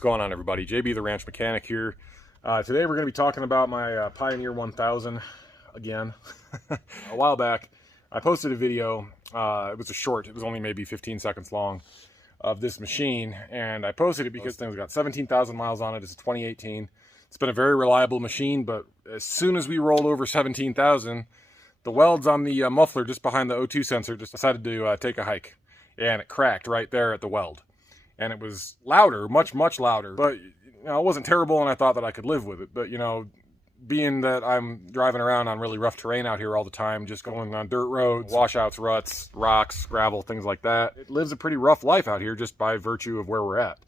What's going on, everybody? JB the Ranch Mechanic here. Today we're going to be talking about my Pioneer 1000 again. A while back I posted a video, it was a short, it was only maybe 15 seconds long, of this machine, and I posted it because this thing's got 17,000 miles on it. It's a 2018. It's been a very reliable machine, but as soon as we rolled over 17,000, the welds on the muffler just behind the O2 sensor just decided to take a hike, and it cracked right there at the weld. And it was louder, much louder, but you know, it wasn't terrible, and I thought that I could live with it. But you know, being that I'm driving around on really rough terrain out here all the time, just going on dirt roads, washouts, ruts, rocks, gravel, things like that, it lives a pretty rough life out here just by virtue of where we're at.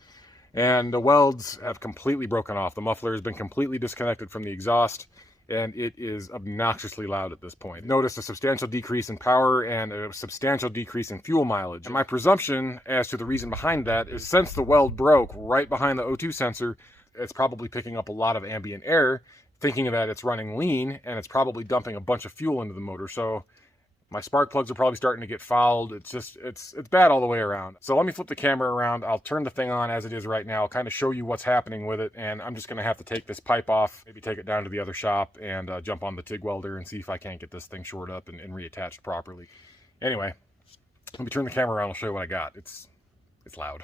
And the welds have completely broken off. The muffler has been completely disconnected from the exhaust, and it is obnoxiously loud at this point. Notice a substantial decrease in power and a substantial decrease in fuel mileage. And my presumption as to the reason behind that is, since the weld broke right behind the O2 sensor, it's probably picking up a lot of ambient air, thinking that it's running lean, and it's probably dumping a bunch of fuel into the motor. So my spark plugs are probably starting to get fouled. It's just, it's bad all the way around. So let me flip the camera around. I'll turn the thing on as it is right now, kind of show you what's happening with it. And I'm just going to have to take this pipe off, maybe take it down to the other shop and jump on the TIG welder and see if I can't get this thing shored up and reattached properly. Anyway, let me turn the camera around. I'll show you what I got. It's loud.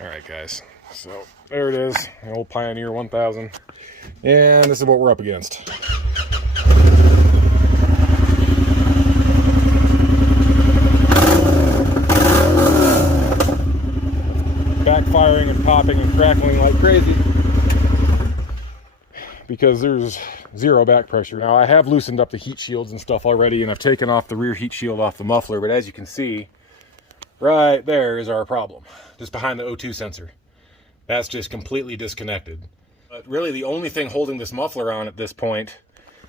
All right, guys. So there it is, the old Pioneer 1000. And this is what we're up against. Backfiring and popping and crackling like crazy because there's zero back pressure. Now I have loosened up the heat shields and stuff already, and I've taken off the rear heat shield off the muffler, but as you can see, right there is our problem, just behind the O2 sensor. That's just completely disconnected. But really the only thing holding this muffler on at this point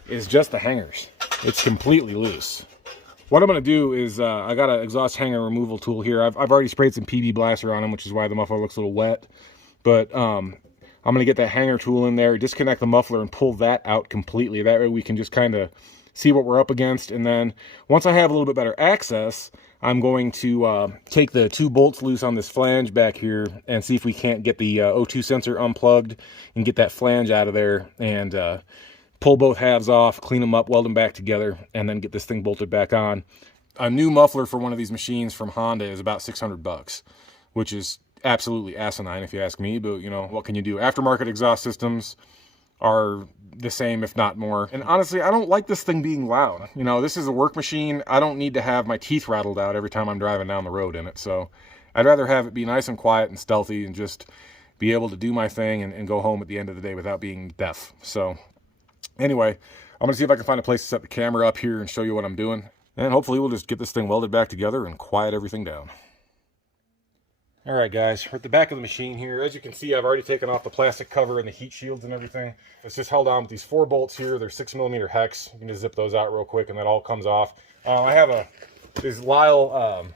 is just the hangers. It's completely loose. What I'm going to do is, I got an exhaust hanger removal tool here. I've already sprayed some PB Blaster on them, which is why the muffler looks a little wet. But I'm going to get that hanger tool in there, disconnect the muffler, and pull that out completely. That way we can just kind of see what we're up against. And then once I have a little bit better access, I'm going to take the 2 bolts loose on this flange back here and see if we can't get the O2 sensor unplugged and get that flange out of there, and pull both halves off, clean them up, weld them back together, and then get this thing bolted back on. A new muffler for one of these machines from Honda is about 600 bucks, which is absolutely asinine if you ask me, but you know, what can you do? Aftermarket exhaust systems are the same, if not more. And honestly, I don't like this thing being loud. You know, this is a work machine. I don't need to have my teeth rattled out every time I'm driving down the road in it. So I'd rather have it be nice and quiet and stealthy and just be able to do my thing and go home at the end of the day without being deaf. So anyway, I'm going to see if I can find a place to set the camera up here and show you what I'm doing. And hopefully we'll just get this thing welded back together and quiet everything down. Alright guys, we're at the back of the machine here. As you can see, I've already taken off the plastic cover and the heat shields and everything. It's just held on with these 4 bolts here. They're 6mm hex. You can just zip those out real quick and that all comes off. I have these Lyle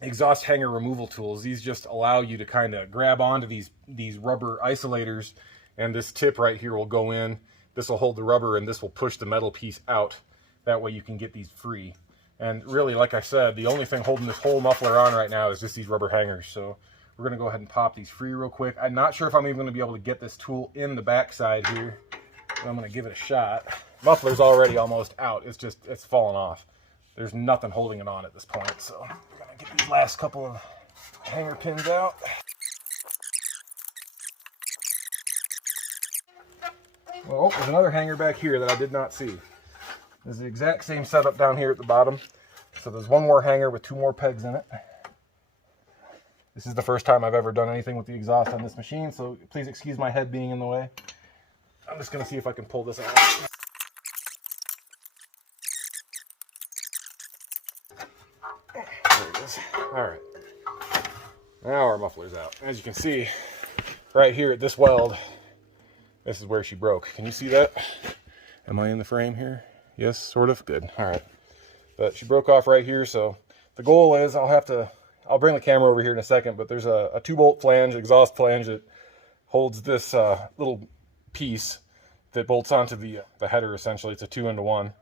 exhaust hanger removal tools. These just allow you to kind of grab onto these rubber isolators, and this tip right here will go in. This will hold the rubber, and this will push the metal piece out. That way you can get these free. And really, like I said, the only thing holding this whole muffler on right now is just these rubber hangers. So we're going to go ahead and pop these free real quick. I'm not sure if I'm even going to be able to get this tool in the backside here, but I'm going to give it a shot. Muffler's already almost out. It's fallen off. There's nothing holding it on at this point. So I'm going to get these last couple of hanger pins out. Well, there's another hanger back here that I did not see. There's the exact same setup down here at the bottom. So there's one more hanger with 2 more pegs in it. This is the first time I've ever done anything with the exhaust on this machine, so please excuse my head being in the way. I'm just going to see if I can pull this out. There it is. Alright. Now our muffler's out. As you can see, right here at this weld, this is where she broke. Can you see that? Am I in the frame here? Yes, sort of. Good. All right. But she broke off right here, so the goal is I'll bring the camera over here in a second, but there's a 2-bolt flange, exhaust flange, that holds this little piece that bolts onto the header, essentially. It's a 2-into-1.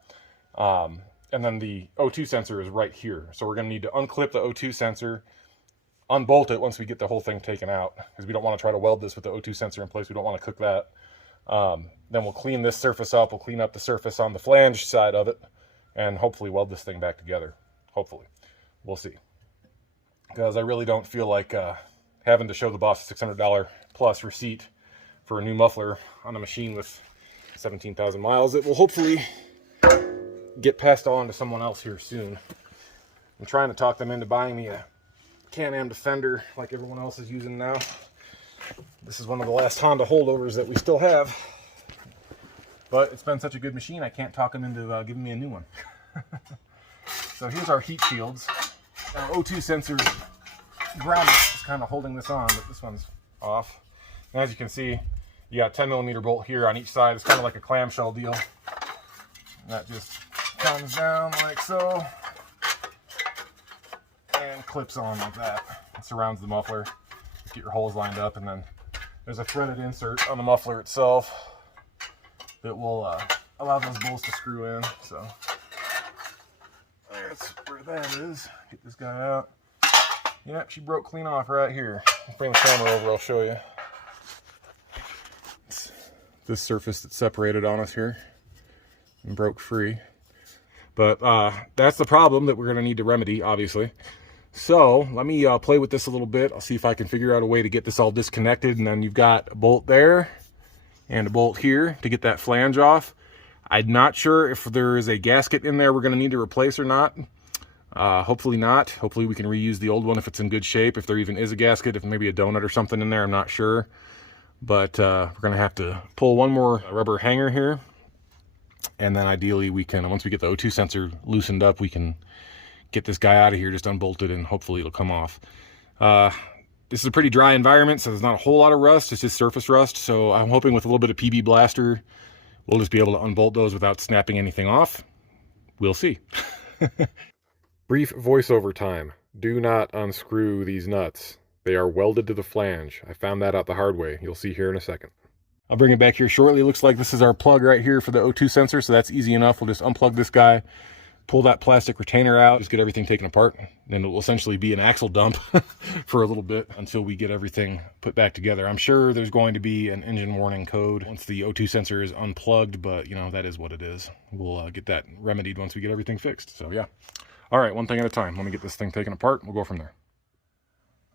And then the O2 sensor is right here. So we're going to need to unclip the O2 sensor, unbolt it once we get the whole thing taken out, because we don't want to try to weld this with the O2 sensor in place. We don't want to cook that. Then we'll clean this surface up. We'll clean up the surface on the flange side of it, and hopefully weld this thing back together. Hopefully. We'll see. Because I really don't feel like having to show the boss a $600 plus receipt for a new muffler on a machine with 17,000 miles. It will hopefully get passed on to someone else here soon. I'm trying to talk them into buying me a Can-Am Defender like everyone else is using now. This is one of the last Honda holdovers that we still have. But it's been such a good machine, I can't talk them into giving me a new one. So here's our heat shields. Our O2 sensor ground is kind of holding this on, but this one's off. And as you can see, you got a 10mm bolt here on each side. It's kind of like a clamshell deal. And that just comes down like so and clips on like that. It surrounds the muffler. Just get your holes lined up, and then there's a threaded insert on the muffler itself that will allow those bolts to screw in. So that's where that is. Get this guy out. Yep, she broke clean off right here. Let's bring the camera over, I'll show you. It's this surface that separated on us here and broke free. But that's the problem that we're going to need to remedy, obviously. So let me play with this a little bit. I'll see if I can figure out a way to get this all disconnected. And then you've got a bolt there and a bolt here to get that flange off. I'm not sure if there is a gasket in there we're going to need to replace or not. Hopefully not. Hopefully we can reuse the old one if it's in good shape. If there even is a gasket, if maybe a donut or something in there, I'm not sure. But we're going to have to pull one more rubber hanger here. And then ideally we can, once we get the O2 sensor loosened up, we can get this guy out of here, just unbolted, and hopefully it'll come off. This is a pretty dry environment, so there's not a whole lot of rust. It's just surface rust. So I'm hoping with a little bit of PB Blaster, we'll just be able to unbolt those without snapping anything off. We'll see. Brief voiceover time. Do not unscrew these nuts. They are welded to the flange. I found that out the hard way. You'll see here in a second. I'll bring it back here shortly. It looks like this is our plug right here for the O2 sensor, so that's easy enough. We'll just unplug this guy, pull that plastic retainer out, just get everything taken apart. Then it will essentially be an axle dump for a little bit until we get everything put back together. I'm sure there's going to be an engine warning code once the O2 sensor is unplugged, but you know, that is what it is. We'll get that remedied once we get everything fixed. So yeah. All right, one thing at a time. Let me get this thing taken apart. We'll go from there.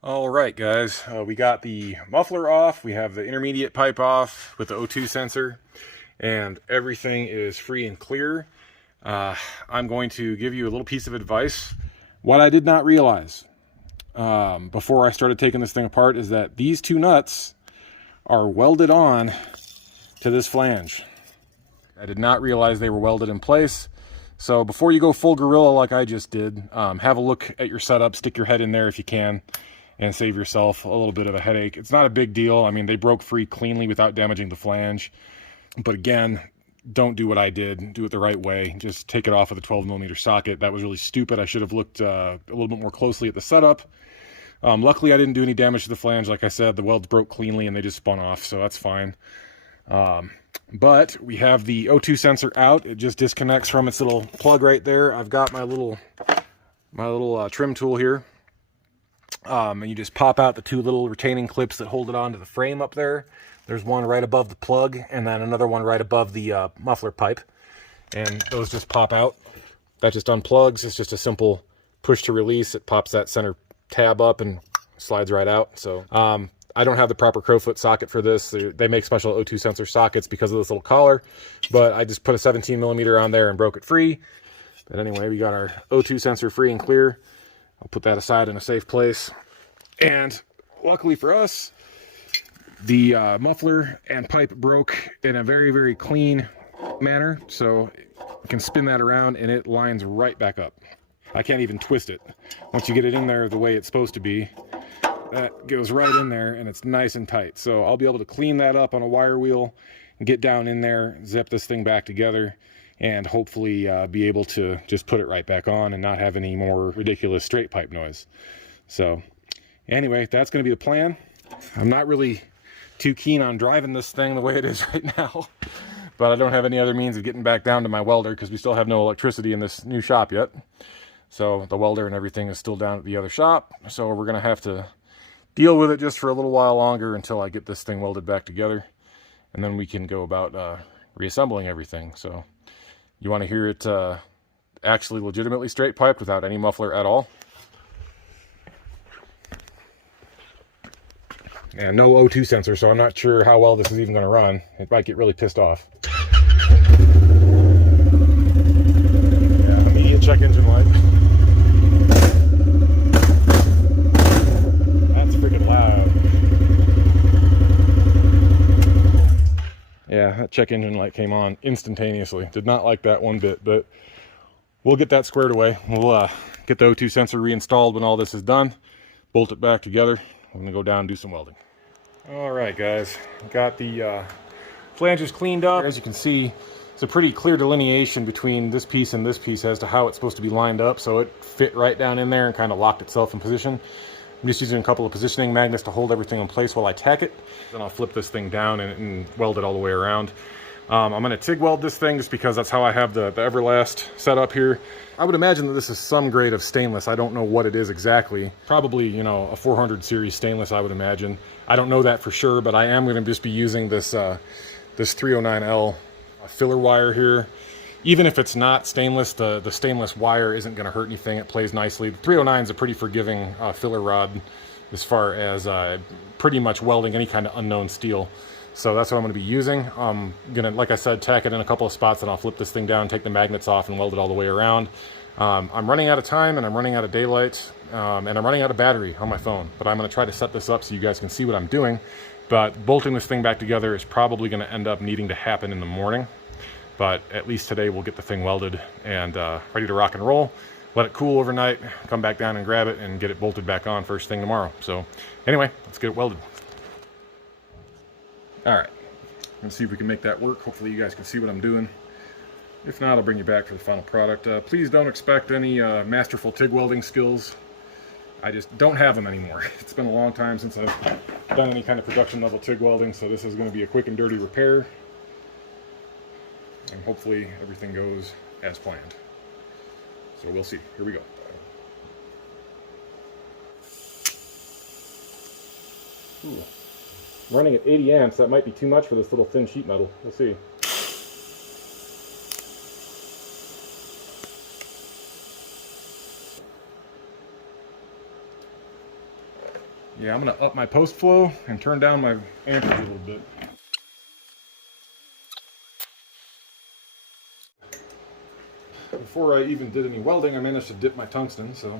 All right, guys, we got the muffler off. We have the intermediate pipe off with the O2 sensor, and everything is free and clear. I'm going to give you a little piece of advice. What I did not realize before I started taking this thing apart is that these two nuts are welded on to this flange. I did not realize they were welded in place. So before you go full gorilla like I just did, have a look at your setup, stick your head in there if you can, and save yourself a little bit of a headache. It's not a big deal. I mean, they broke free cleanly without damaging the flange. But again, don't do what I did. Do it the right way. Just take it off of the 12mm socket. That was really stupid. I should have looked a little bit more closely at the setup. Luckily, I didn't do any damage to the flange. Like I said, the welds broke cleanly and they just spun off, so that's fine. But we have the O2 sensor out. It just disconnects from its little plug right there. I've got my little trim tool here. And you just pop out the two little retaining clips that hold it onto the frame up there. There's one right above the plug, and then another one right above the muffler pipe. And those just pop out. That just unplugs. It's just a simple push to release. It pops that center tab up and slides right out. So I don't have the proper crowfoot socket for this. They make special O2 sensor sockets because of this little collar, but I just put a 17mm on there and broke it free. But anyway, we got our O2 sensor free and clear. I'll put that aside in a safe place. And luckily for us, the muffler and pipe broke in a very, very clean manner. So you can spin that around and it lines right back up. I can't even twist it. Once you get it in there the way it's supposed to be, that goes right in there and it's nice and tight. So I'll be able to clean that up on a wire wheel and get down in there, zip this thing back together, and hopefully be able to just put it right back on and not have any more ridiculous straight pipe noise. So anyway, that's going to be the plan. I'm not really too keen on driving this thing the way it is right now, but I don't have any other means of getting back down to my welder because we still have no electricity in this new shop yet. So the welder and everything is still down at the other shop. So we're going to have to deal with it just for a little while longer until I get this thing welded back together. And then we can go about reassembling everything. So you want to hear it actually legitimately straight piped without any muffler at all. And no O2 sensor, so I'm not sure how well this is even going to run. It might get really pissed off. Yeah, immediate check engine light. That's freaking loud. Yeah, that check engine light came on instantaneously. Did not like that one bit, but we'll get that squared away. We'll get the O2 sensor reinstalled when all this is done. Bolt it back together. I'm going to go down and do some welding. Alright guys, got the flanges cleaned up. As you can see, it's a pretty clear delineation between this piece and this piece as to how it's supposed to be lined up, so it fit right down in there and kind of locked itself in position. I'm just using a couple of positioning magnets to hold everything in place while I tack it. Then I'll flip this thing down and weld it all the way around. I'm going to TIG weld this thing just because that's how I have the Everlast set up here. I would imagine that this is some grade of stainless. I don't know what it is exactly. Probably, you know, a 400 series stainless, I would imagine. I don't know that for sure, but I am going to just be using this this 309L filler wire here. Even if it's not stainless, the stainless wire isn't going to hurt anything. It plays nicely. The 309 is a pretty forgiving filler rod as far as pretty much welding any kind of unknown steel. So that's what I'm going to be using. I'm going to, like I said, tack it in a couple of spots, and I'll flip this thing down, take the magnets off, and weld it all the way around. I'm running out of time, and I'm running out of daylight, and I'm running out of battery on my phone. But I'm going to try to set this up so you guys can see what I'm doing. But bolting this thing back together is probably going to end up needing to happen in the morning. But at least today we'll get the thing welded and ready to rock and roll. Let it cool overnight, come back down and grab it, and get it bolted back on first thing tomorrow. So anyway, let's get it welded. All right, let's see if we can make that work. Hopefully you guys can see what I'm doing. If not, I'll bring you back for the final product. Please don't expect any masterful TIG welding skills. I just don't have them anymore. It's been a long time since I've done any kind of production level TIG welding, so this is going to be a quick and dirty repair. And hopefully everything goes as planned. So we'll see. Here we go. Ooh. Running at 80 amps, that might be too much for this little thin sheet metal. We'll see. Yeah, I'm going to up my post flow and turn down my amperage a little bit. Before I even did any welding, I managed to dip my tungsten, so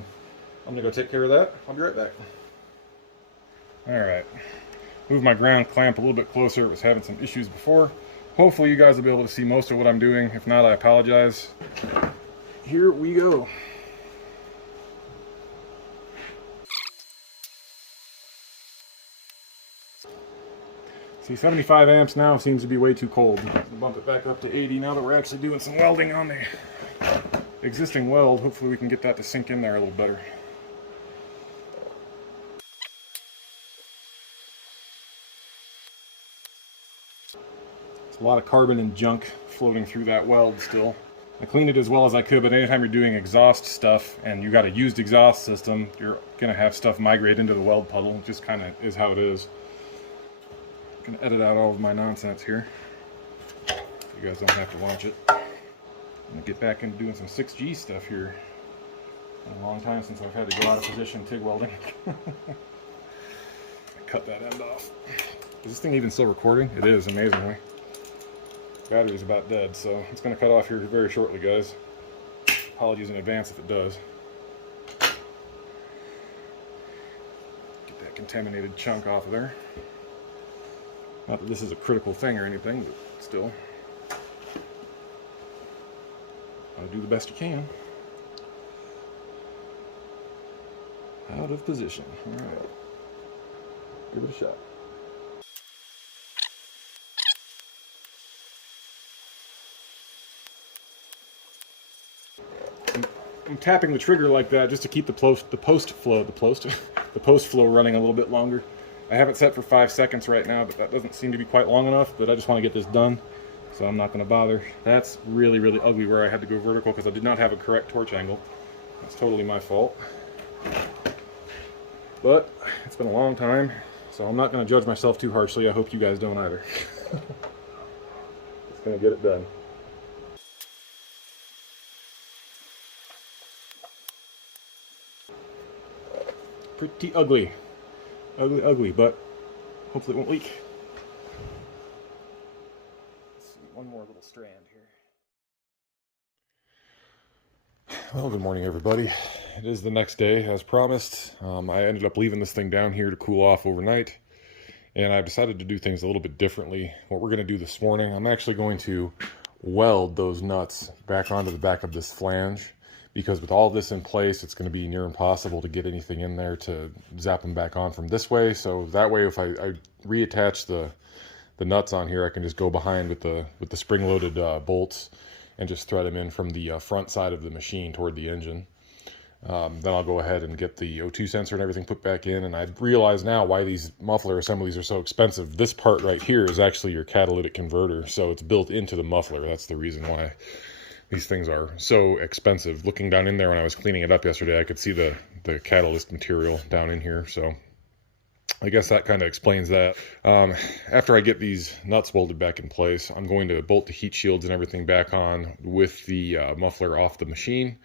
I'm going to go take care of that. I'll be right back. Alright. Move my ground clamp a little bit closer. It was having some issues before. Hopefully you guys will be able to see most of what I'm doing. If not, I apologize. Here we go. See, 75 amps now seems to be way too cold. I'll bump it back up to 80 now that we're actually doing some welding on the existing weld. Hopefully we can get that to sink in there a little better. There's a lot of carbon and junk floating through that weld still. I cleaned it as well as I could, but anytime you're doing exhaust stuff and you got a used exhaust system, you're going to have stuff migrate into the weld puddle. It just kind of is how it is. I'm going to edit out all of my nonsense here. So you guys don't have to watch it. I'm going to get back into doing some 6G stuff here. Been a long time since I've had to go out of position TIG welding. Cut that end off. Is this thing even still recording? It is, amazingly. Battery's about dead, so it's going to cut off here very shortly, guys. Apologies in advance if it does. Get that contaminated chunk off of there. Not that this is a critical thing or anything, but still. I'll do the best you can. Out of position. Alright. Give it a shot. I'm tapping the trigger like that just to keep the post flow running a little bit longer. I have it set for 5 seconds right now, but that doesn't seem to be quite long enough, but I just want to get this done, so I'm not going to bother. That's really, really ugly where I had to go vertical because I did not have a correct torch angle. That's totally my fault. But it's been a long time, so I'm not going to judge myself too harshly. I hope you guys don't either. Just going to get it done. Pretty ugly. Ugly, but hopefully it won't leak. Let's see, one more little strand here. Well, good morning, everybody. It is the next day, as promised. I ended up leaving this thing down here to cool off overnight, and I've decided to do things a little bit differently. What we're going to do this morning, I'm actually going to weld those nuts back onto the back of this flange, because with all this in place, it's going to be near impossible to get anything in there to zap them back on from this way. So that way, if I reattach the nuts on here, I can just go behind with the spring-loaded bolts and just thread them in from the front side of the machine toward the engine. Then I'll go ahead and get the O2 sensor and everything put back in. And I realize now why these muffler assemblies are so expensive. This part right here is actually your catalytic converter, so it's built into the muffler. That's the reason why these things are so expensive. Looking down in there when I was cleaning it up yesterday, I could see the catalyst material down in here, so I guess that kind of explains that. After I get these nuts welded back in place, I'm going to bolt the heat shields and everything back on with the muffler off the machine,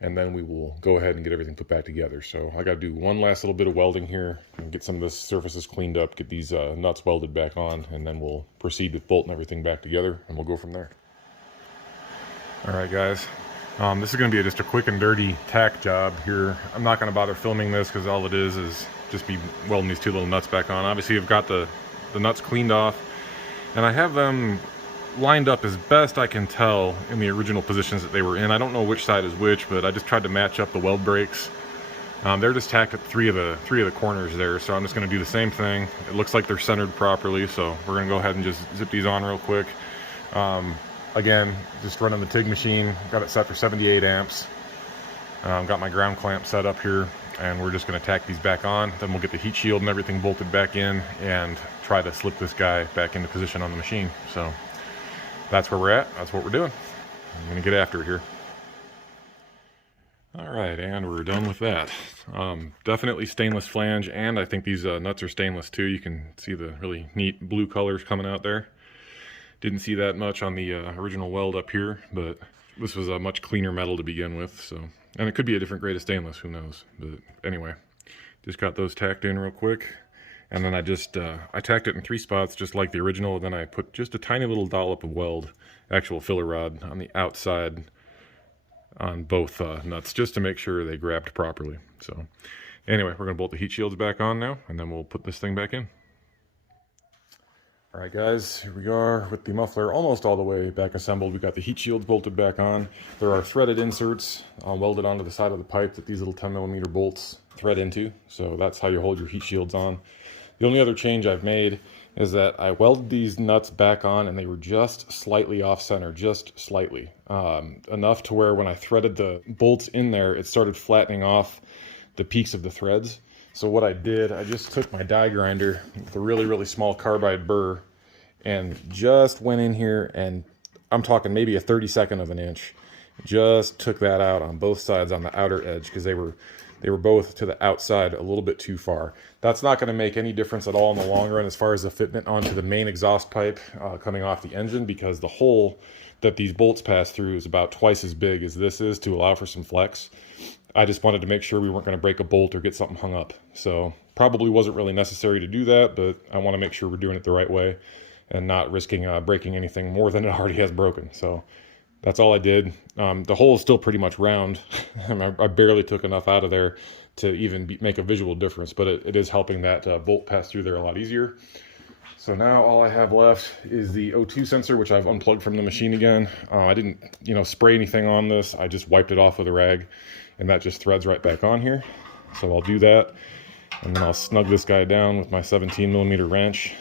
and then we will go ahead and get everything put back together. So I got to do one last little bit of welding here and get some of this surfaces cleaned up, get these nuts welded back on, and then we'll proceed with bolting everything back together, and we'll go from there. All right, guys. This is going to be just a quick and dirty tack job here. I'm not going to bother filming this because all it is just be welding these two little nuts back on. Obviously, I've got the nuts cleaned off, and I have them lined up as best I can tell in the original positions that they were in. I don't know which side is which, but I just tried to match up the weld breaks. They're just tacked at three of the corners there, so I'm just going to do the same thing. It looks like they're centered properly, so we're going to go ahead and just zip these on real quick. Again, just running the TIG machine, got it set for 78 amps. Got my ground clamp set up here, and we're just going to tack these back on. Then we'll get the heat shield and everything bolted back in and try to slip this guy back into position on the machine. So that's where we're at. That's what we're doing. I'm going to get after it here. All right, and we're done with that. Definitely stainless flange, and I think these nuts are stainless too. You can see the really neat blue colors coming out there. Didn't see that much on the original weld up here, but this was a much cleaner metal to begin with, so, and it could be a different grade of stainless, who knows. But anyway, just got those tacked in real quick, and then I tacked it in 3 spots just like the original, and then I put just a tiny little dollop of weld, actual filler rod, on the outside on both nuts, just to make sure they grabbed properly. So anyway, we're going to bolt the heat shields back on now, and then we'll put this thing back in. All right, guys, here we are with the muffler almost all the way back assembled. We got the heat shields bolted back on. There are threaded inserts welded onto the side of the pipe that these little 10mm bolts thread into. So that's how you hold your heat shields on. The only other change I've made is that I welded these nuts back on, and they were just slightly off center, just slightly. Enough to where when I threaded the bolts in there, it started flattening off the peaks of the threads. So what I did, I just took my die grinder with a really, really small carbide burr and just went in here, and I'm talking maybe a 32nd of an inch, just took that out on both sides on the outer edge, because they were both to the outside a little bit too far. That's not going to make any difference at all in the long run as far as the fitment onto the main exhaust pipe coming off the engine, because the hole that these bolts pass through is about twice as big as this is to allow for some flex. I just wanted to make sure we weren't going to break a bolt or get something hung up. So probably wasn't really necessary to do that, but I want to make sure we're doing it the right way and not risking breaking anything more than it already has broken. So that's all I did. The hole is still pretty much round. I barely took enough out of there to even make a visual difference, but it is helping that bolt pass through there a lot easier. So now all I have left is the O2 sensor, which I've unplugged from the machine again. I didn't, spray anything on this. I just wiped it off with a rag, and that just threads right back on here. So I'll do that, and then I'll snug this guy down with my 17mm wrench.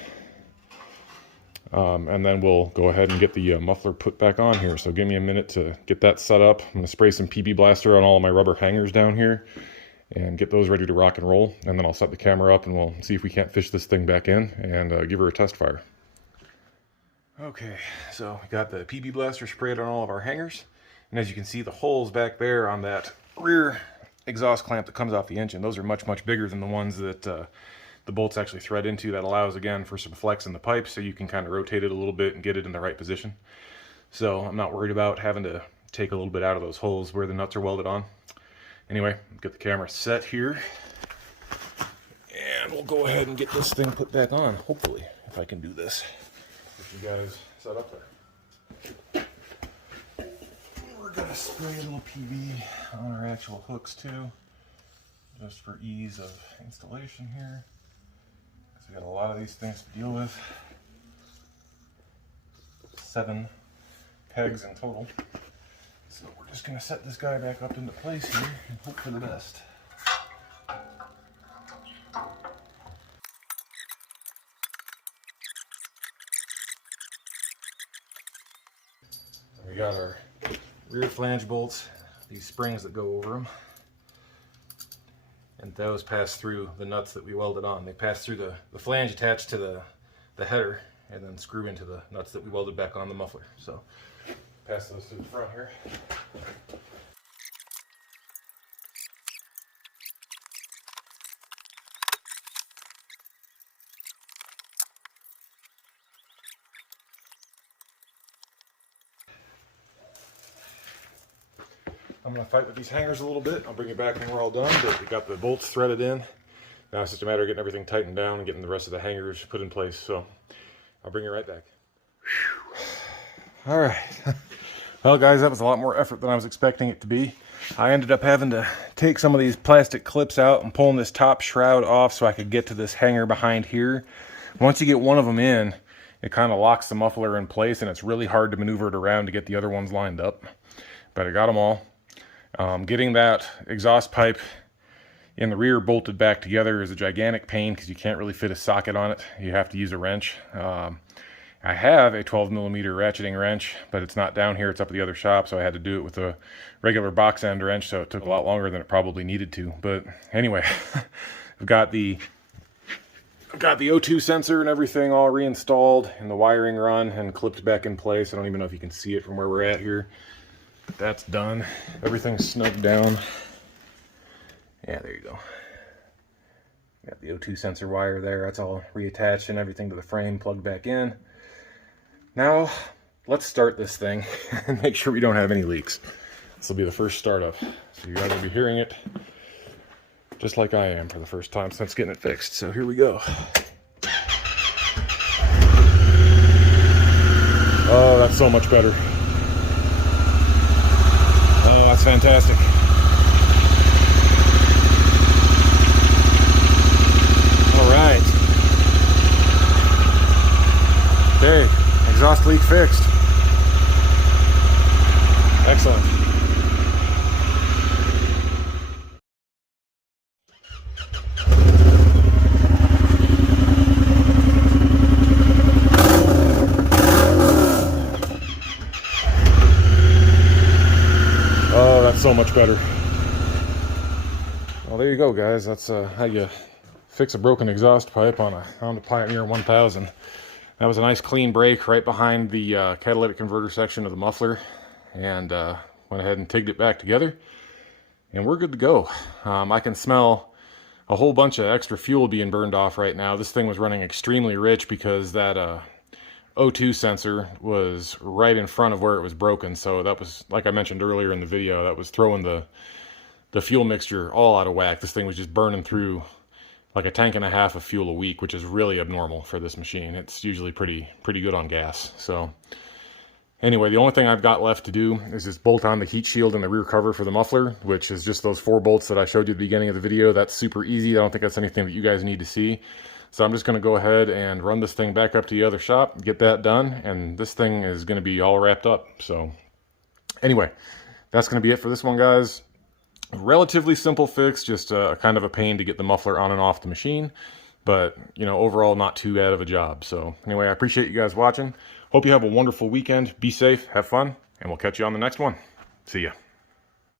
And then we'll go ahead and get the muffler put back on here. So give me a minute to get that set up. I'm going to spray some PB Blaster on all of my rubber hangers down here and get those ready to rock and roll. And then I'll set the camera up, and we'll see if we can't fish this thing back in and give her a test fire. Okay, so we got the PB Blaster sprayed on all of our hangers. And as you can see, the holes back there on that rear exhaust clamp that comes off the engine. Those are much, much bigger than the ones that the bolts actually thread into. That allows, again, for some flex in the pipe, so you can kind of rotate it a little bit and get it in the right position. So I'm not worried about having to take a little bit out of those holes where the nuts are welded on. Anyway, get the camera set here, and we'll go ahead and get this thing put back on, hopefully, if I can do this. If you guys set up there. We're gonna spray a little PV on our actual hooks too, just for ease of installation here, because we got a lot of these things to deal with. 7 pegs in total. So we're just going to set this guy back up into place here and hope for the best. We got our rear flange bolts, these springs that go over them, and those pass through the nuts that we welded on. They pass through the flange attached to the header, and then screw into the nuts that we welded back on the muffler. So pass those through the front here. I'm going to fight with these hangers a little bit. I'll bring it back when we're all done, but we got the bolts threaded in. Now it's just a matter of getting everything tightened down and getting the rest of the hangers put in place. So I'll bring it right back. All right. Well, guys, that was a lot more effort than I was expecting it to be. I ended up having to take some of these plastic clips out and pulling this top shroud off so I could get to this hanger behind here. Once you get one of them in, it kind of locks the muffler in place, and it's really hard to maneuver it around to get the other ones lined up. But I got them all. Getting that exhaust pipe in the rear bolted back together is a gigantic pain because you can't really fit a socket on it. You have to use a wrench. I have a 12mm ratcheting wrench, but it's not down here, it's up at the other shop, so I had to do it with a regular box end wrench, so it took a lot longer than it probably needed to. But anyway, I've got the O2 sensor and everything all reinstalled, and the wiring run and clipped back in place. I don't even know if you can see it from where we're at here. But that's done. Everything's snugged down. Yeah, there you go. Got the O2 sensor wire there. That's all reattached and everything to the frame plugged back in. Now, let's start this thing and make sure we don't have any leaks. This will be the first startup. So you guys will be hearing it just like I am for the first time since getting it fixed. So here we go. Oh, that's so much better. Oh, that's fantastic. All right. Okay, exhaust leak fixed. Excellent. Oh, that's so much better. Well, there you go, guys. That's how you fix a broken exhaust pipe on a Honda Pioneer 1000. That was a nice clean break right behind the catalytic converter section of the muffler, and went ahead and tigged it back together, and we're good to go. I can smell a whole bunch of extra fuel being burned off right now. This thing was running extremely rich because that O2 sensor was right in front of where it was broken, so that was, like I mentioned earlier in the video, that was throwing the fuel mixture all out of whack. This thing was just burning through like a tank and a half of fuel a week, which is really abnormal for this machine. It's usually pretty good on gas. So anyway, the only thing I've got left to do is just bolt on the heat shield and the rear cover for the muffler, which is just those 4 bolts that I showed you at the beginning of the video. That's super easy. I don't think that's anything that you guys need to see. So I'm just going to go ahead and run this thing back up to the other shop, get that done, and this thing is going to be all wrapped up. So anyway, that's going to be it for this one, guys. Relatively simple fix, just kind of a pain to get the muffler on and off the machine, but you know, overall not too bad of a job. So anyway, I appreciate you guys watching. Hope you have a wonderful weekend. Be safe, have fun, and we'll catch you on the next one. See ya.